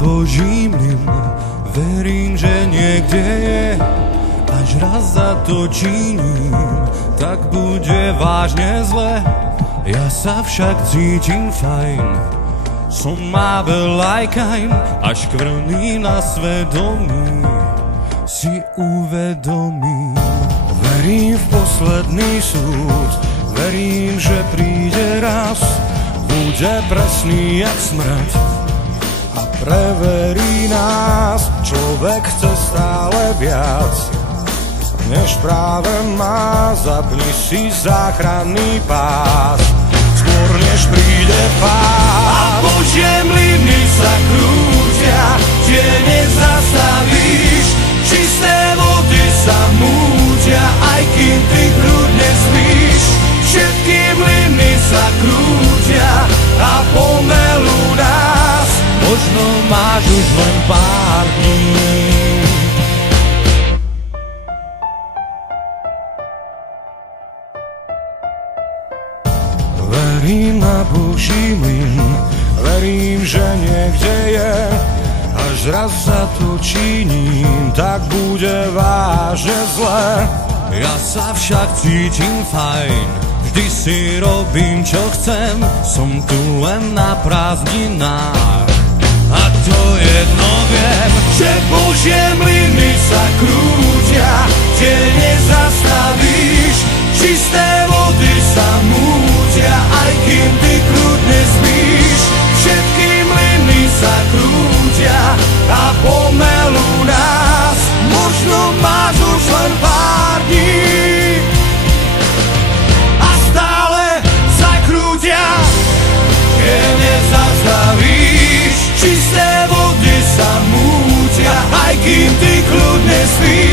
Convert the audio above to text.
Boží mlyn, verím, že niekde je. Až raz zatočím, tak bude vážne zle. Ja sa však cítim fajn, som Abel aj Kain, až kvrný na svedomí si uvedomím. Verím v posledný súd, verím, že príde raz, bude presný jak smrť a preverí nás. Človek chce stále viac, než práve má. Zapni si záchranný pás, skôr než príde pád. A Božie mlyny sa krútia, tie nezastavíš. Čisté vody sa mútia, aj kým ty kľudne spíš. Všetky mlyny sa krútia a pomelú nás. Možno máš už len pár dní. Verím na Boží mlyn, verím, že niekde je. Až raz zatočím, tak bude vážne zle. Ja sa však cítim fajn, vždy si robím, čo chcem. Som tu len na prázdninách a to jedno viem, že Božie mlyny sa krútia, tie nezastavíš. Čisté vody sa mútia, aj kým ty kľudne spíš. Všetky mlyny sa krútia a pomelú nás. Možno máš už len pár dní a stále sa krútia, keď nezastavíš. Čisté vody sa mútia, aj kým ty kľudne spíš.